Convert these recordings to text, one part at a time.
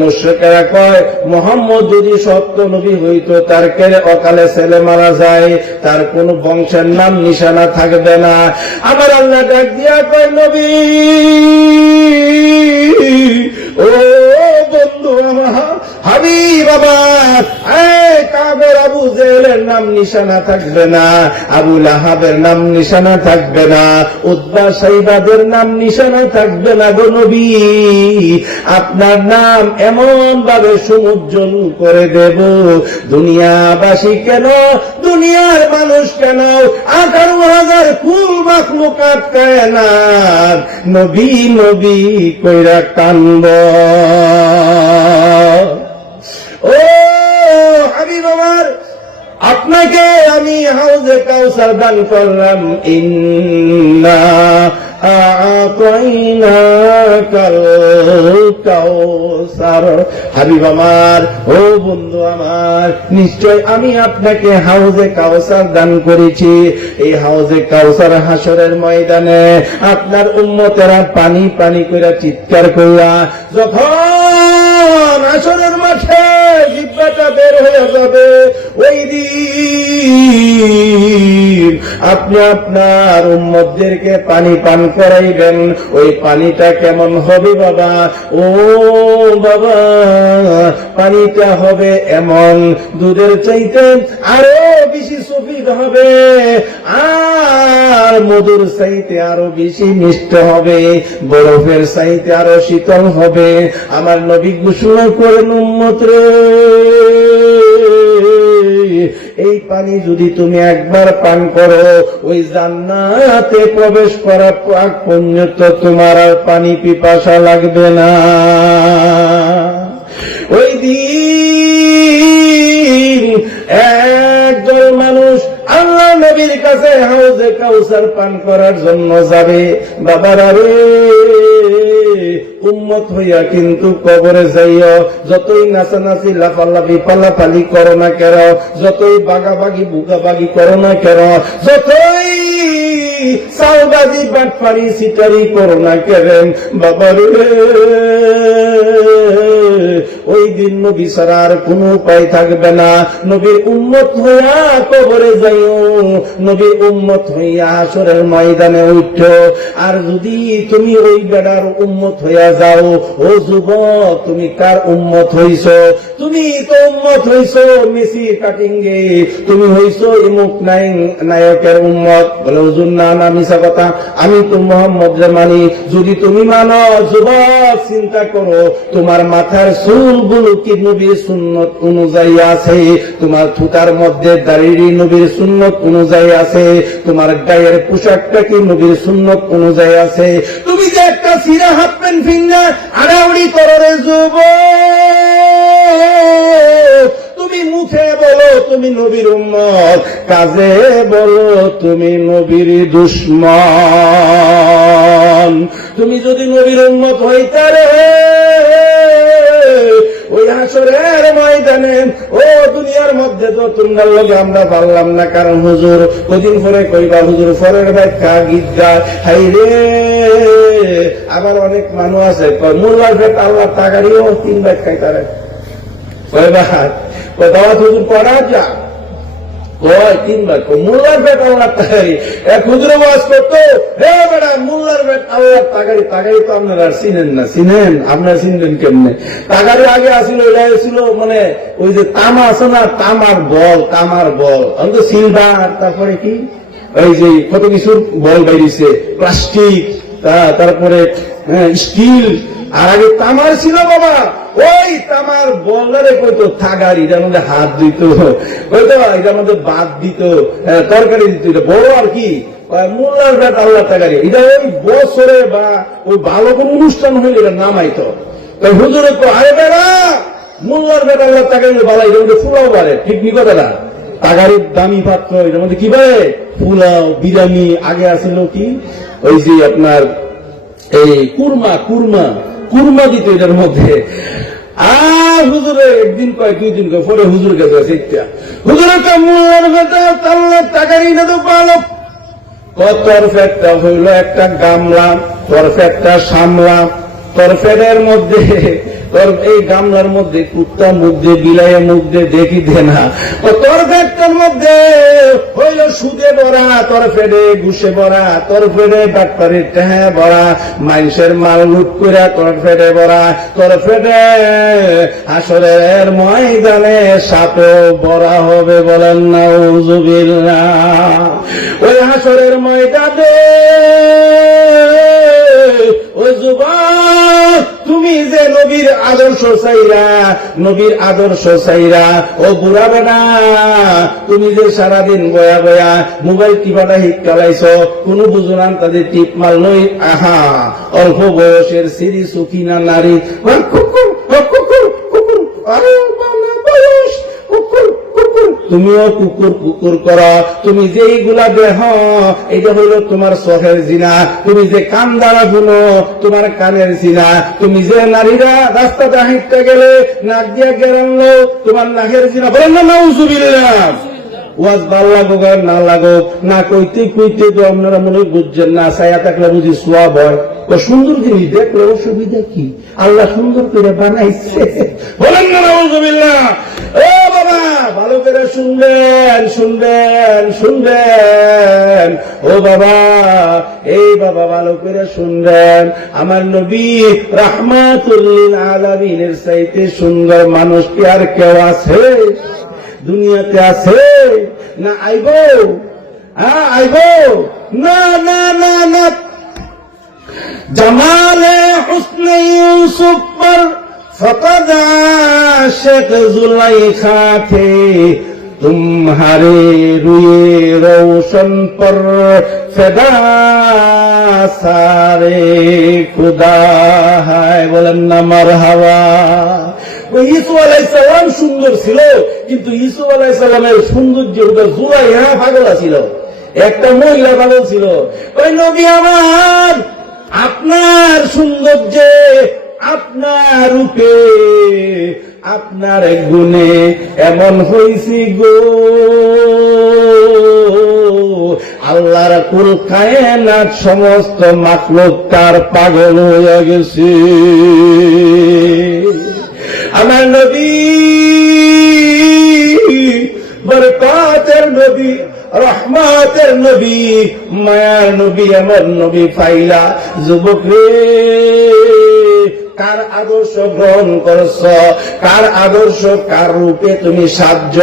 মুশরিকেরা কয় মুহাম্মদ যদি সত্য নবী হইতো তার অকালে ছেলে মারা যায়, তার কোন বংশের নাম নিশানা থাকবে না। আমার আল্লাহ ডাক দিয়া কয় নবী ও বন্ধু আমার হাবিব আমার, কাবের আবু জেহেলের নাম নিশানা থাকবে না, আবু লাহাবের নাম নিশানা থাকবে না, উতবা সাইবাদের নাম নিশানা থাকবে না গো নবী। আপনার নাম এমন ভাবে সমুজ্জ্বল করে দেব, দুনিয়াবাসী কেন, দুনিয়ার মানুষ কেন, 18,000 কুল মাখলুকাত কায়নাত নবী নবী কইরা কান্দ। ও হাবিব আমার, আপনাকে আমি হাউজে কাউসার দান করলাম, ইন্না আ'তাইনাকাল কাউসার। হাবিব আমার, ও বন্ধু আমার, নিশ্চয় আমি আপনাকে হাউজে কাউসার দান করেছি। এই হাউজে কাউসার হাসরের ময়দানে আপনার উম্মতেরা পানি পানি কইরা চিৎকার কইরা যখন হাসরের মাঠে জিহ্বাটা বের হয়ে যাবে, ওই দিন আপনি আপনার উম্মতদেরকে পানি পান করাইবেন। ওই পানিটা কেমন হবে বাবা? ও বাবা, পানিটা হবে এমন, দুধের চাইতে আরো বেশি সফিদ হবে, আর মধুর চাইতে আরো বেশি মিষ্ট হবে, বরফের চাইতে আরো শীতল হবে। আমার নবী ঘোষণা করেন, উম্মত রে, এই পানি যদি তুমি একবার পান করো, ওই জান্নাতে প্রবেশ করার আগ পর্যন্ত তোমার আর পানি পিপাসা লাগবে না। ওই দিন একজন মানুষ আল্লাহ নবীর কাছে হাউজে কাউসার পান করার জন্য যাবে। বাবারা রে, উম্মত হইয়া কিন্তু কবরে যাইও, যতই নাচানাচি লাফালাফি পালাপালি করো না কেন, যতই বাগাবাগি বুগাবাগি করো না কেন, যতই সালবাজি বাটপাড়ি সিটারি করো না কেন, বাবা রে, ওই দিন নবী ছাড়া আর কোনো উপায় থাকবে না। নবীর উম্মত হইয়া কবরে যাইও, নবীর উম্মত হইয়া হাসরের ময়দানে উঠো। আর যদি তুমি ওই বেড়ার উম্মত হইয়া যাও, ও যুবক, তুমি কার উম্মত হইছ? তুমি তো উম্মত হইছ মেসি কাটিংগে, তুমি হইছ ইমুক নায়কের উম্মত। বলে হুজুর না না, মিছা কথা, আমি তো মোহাম্মদ রে মানি। যদি তুমি মানো যুবক, চিন্তা করো, তোমার মাথার চুলগুলো কি নবীর সুন্নত অনুযায়ী আছে? তোমার থুতার মধ্যে দাড়ি নবীর সুন্নত অনুযায়ী আছে? তোমার গায়ের পোশাকটা কি নবীর সুন্নত অনুযায়ী আছে? তুমি যে একটা সিরা হাফ প্যান্ট ফিঙ্গার আড়াউড়ি করো রে যুবক, তুমি মুখে বলো তুমি নবীর উম্মত, কাজে বলো তুমি নবীর দুশমন। তুমি যদি নবীর উম্মত হইতে রে, ওই হাসরের ময়দানে, ও দুনিয়ার মধ্যে তো তোমরা লোকে আমরা পারলাম না, কারণ হুজুর কদিন পরে কইবা হুজুর ফরের ব্যাখ্যা গীত গায়, হাই রে। আবার অনেক মানুষ আছে কয় মোল্লার ভেট আল্লাহ তাগারিও 3 ব্যাখ্যায় তারে কয়বার দাওয়াত হুজুর পড়া যা কয় 3 ব্যাখ্য, মোল্লার ভেট আল্লাহ তাগারি। এক হুজুরে ওয়াজ করতো, হে বেটা মোল্লার ভেট আল্লাহ তাগারি। তাগারি তো আপনারা চিনেন না, চিনেন? আপনারা চিনবেন কেমনে? তাগারি আগে আসিল, এটা ছিল মানে ওই যে তামা আছে না, তামার বল, তামার বল, আমি তো সিলভার, তারপরে কি ওই যে কত কিছুর বল বেরিয়েছে, প্লাস্টিক, তারপরে স্টিল, আর আগে তামার ছিল বাবা। ওই তামার বলারে কইতো থাগারি, এটার মধ্যে হাত দিত, কইতো এটার মধ্যে বাদ দিত, তরকারি দিত, এটা বড় আর কি মোল্লার ভেট আল্লাহ তাগারি। এটা ওই বছরে বা ওই ভালো কোন অনুষ্ঠান হইলে এটা নামাইতো। তাই হুজুরে তো আরে বেড়া মোল্লার ভেট আল্লাহ তাগারি বালা, এটার মধ্যে ফুলাও বাড়ে, ঠিক নি কথাটা? তাগারির দামি পাত্র, এটার মধ্যে কি বাড়ে? ফুলাও, বিরিয়ানি। আগে আসিল কি ওই যে আপনার এই কুরমা, কুরমা কুরমা দিত এটার মধ্যে। হুজুরে একদিন কয়, 2 দিন কয়, পরে হুজুর কাছে হুজুরের মোল্লার ভেট আল্লাহ তাগারি না তো পালো। তরফেটটা হইল একটা গামলা, তরফেটটা সামলা, তরফেটের মধ্যে তোর এই গামলার মধ্যে কুত্তা মুখ দিয়ে বিলাইয়ে মুখ দিয়ে দেখি দে না, তোর পেটের মধ্যে হইল সুদে ভরা, তোর পেটে ঘুষে ভরা, তোর পেটে ডাক্তারের টেহা ভরা, মানুষের মাল লুট করে তোর পেটে ভরা, তোর পেটে হাসরের ময়দানে সাপে ভরা হবে। বলেন নাউযুবিল্লাহ। ওই হাসরের ময়দানে ও যুবক, তুমি যে নবীর আদর্শ চাইরা, নবীর আদর্শ চাইরা, ও বুড়া বেটা, তুমি যে সারাদিন বয়া বয়া মোবাইল টিপাটা হিট চালাইছ, কোন বুঝলাম তাদের টিপ মারলই, আহা অল্প বয়সের সিরি সুখিনা নারী, কুকুর কুকুর কুকুর, আরে বয়স কুকুর কুকুর, তুমিও কুকুর কুকুর করো। তুমি যে এইগুলা দেহ, এটা হইল তোমার চোখের জিনা। তুমি যে কান দ্বারা শুনো, তোমার কানের জিনা। তুমি যে নারীরা রাস্তাতে হাঁটতে গেলে নাক দিয়া গেরানো, তোমার নাকের জিনা। বলেন না নাউযুবিল্লাহ। ওয়াজ ভাল লাগুক আর না লাগুক, না কইতে কইতে তো আপনারা মনে বুঝছেন না, ছায়া থাকলে বুঝি সোয়াব হয়। সুন্দর জিনিস দেখলে অসুবিধা কি? আল্লাহ সুন্দর করে বানাইছে। বলেন না নাউযুবিল্লাহ। ও বাবা, ভালো করে শুনবেন শুনবেন শুনবেন। ও বাবা, এই বাবা ভালো করে শুনবেন। আমার নবী রাহমাতুল লিল আলামিনের চাইতে সুন্দর মানুষ কি আর কেউ আছে দুনিয়াতে? আছে না? আইব? আইব না না না না। जमाले हुस्न यूसुफ पर फकद आशिक जुलैखा थे, तुम्हारे रुए रोशन पर फिदा सारे खुदा है। বলেন না মারহাবা। ইসু আলাইহিস সালাম সুন্দর ছিল, কিন্তু ইসু আলাইহিস সালামের সৌন্দর্য জুলাইখা পাগল ছিল, একটা মহিলা পাগল ছিল। ওই নবী আমার, আপনার সৌন্দর্যে, আপনার রূপে, আপনার গুণে এমন হইছি গো, আল্লাহর কুল কায়নাত সমস্ত মাখলুক তার পাগল হয়ে গেছে। আমার নবী বরকতের নবী, রহমতের নবী, মায়ার নবী, আমার নবী পাইলা। যুবক রে, কার আদর্শ গ্রহণ করছ? কার আদর্শ, কার রূপে তুমি সাজ্য?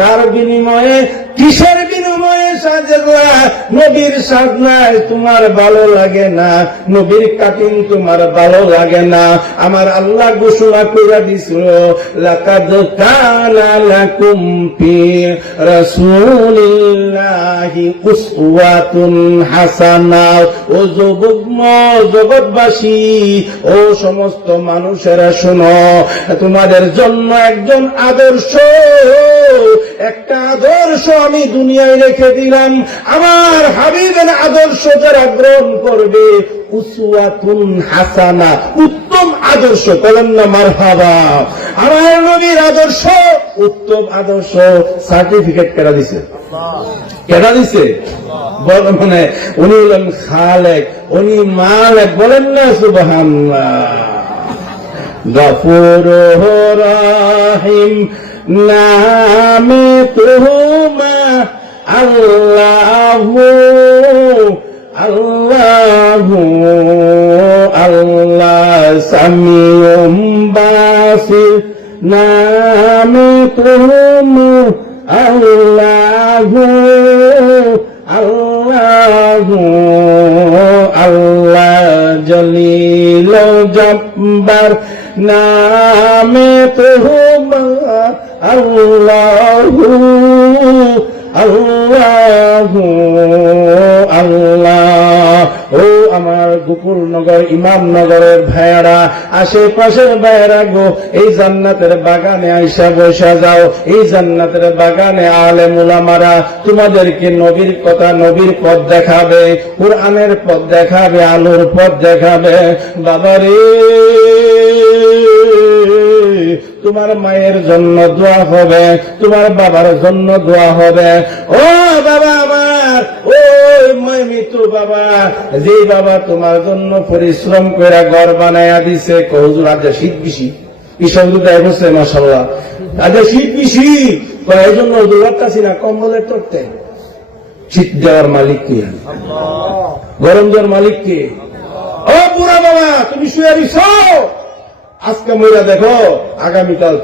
কার বিনিময়ে, কিসের বিনিময়ে সাজলা? নবীর সাজনায় তোমার ভালো লাগে না, নবীর কাটিং তোমার ভালো লাগে না। আমার আল্লাহ ঘোষণা করে দিছিল, লাকাদ কানা লাকুম ফি রাসূলিল্লাহি উসওয়াতুন হাসানা। ও জগৎবাসী, ও সমস্ত মানুষেরা শোনো, তোমাদের জন্য একজন আদর্শ, একটা আদর্শ আমি দুনিয়ায় রেখে দিলাম। আমার হাবিবের আদর্শ যারা গ্রহণ করবে, উসওয়াতুন হাসানা, উত্তম আদর্শ। বলেন না মারহাবা। আমার নবীর আদর্শ উত্তম আদর্শ। সার্টিফিকেট কেটা দিছে? কেটা দিছে? মানে উনি হলেন খালেক, উনি মালেক। বলেন না সুবহানাল্লাহ। গফুর রহিম নামে তুমা আল্লাহু আল্লাহু আল্লাহ, সামিউম বাসির নামে তুমা আল্লাহু আল্লাহু আল্লাহ, জলিল জব্বার নামে তুমা আল্লাহু আল্লাহু আল্লাহ। ও আমার গোকুলনগর, ইমামনগরের ভাইয়ারা, আশেপাশের ভাইয়ারা গো, এই জান্নাতের বাগানে আইসা বসা যাও। এই জান্নাতের বাগানে আলেম উলামারা তোমাদেরকে নবীর কথা, নবীর পথ দেখাবে, কুরআনের পথ দেখাবে, আলোর পথ দেখাবে। বাবারে, তোমার মায়ের জন্য দোয়া হবে, তোমার বাবার জন্য দোয়া হবে। ও বাবা আমার, ও মৃত্যু বাবা, যে বাবা তোমার জন্য পরিশ্রম করে ঘর বানায়া দিছে, হুজুর আজ শীত বেশি, ঈশাহুজুর দেয় বসে মাশাআল্লাহ, আজ শীত বেশি, এই জন্য দৌড়াচ্ছি না কম্বলের টরতে। শীত দেওয়ার মালিক কে? গরম দেওয়ার মালিক কে? ও বুড়া বাবা, তুমি শুয়ে দিছ, আজকে মইরা দেখো, আগামীকাল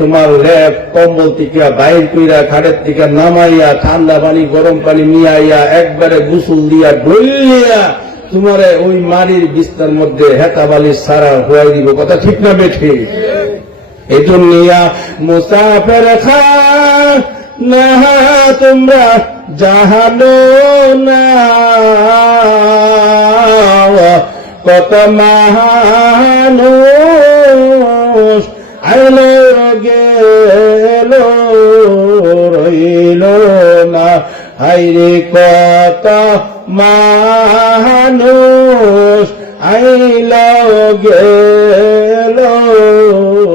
তোমার ল্যাব কম্বল থেকে বাইর কইরা খাটের থেকে নামাইয়া ঠান্ডা পানি গরম পানি মিয়াইয়া একবারে গোসল দিয়া ডলিয়া তোমারে ওই মাটির বিস্তার মধ্যে হেতা বালিশ সারা হয়ে দিব। কথা ঠিক না বেঠে? এই দুনিয়া মুসাফির খানা তোমরা জাহানো না, কত মানুষ আইলো গেল রইল না, হাইরে কত মানুষ আইলো গেল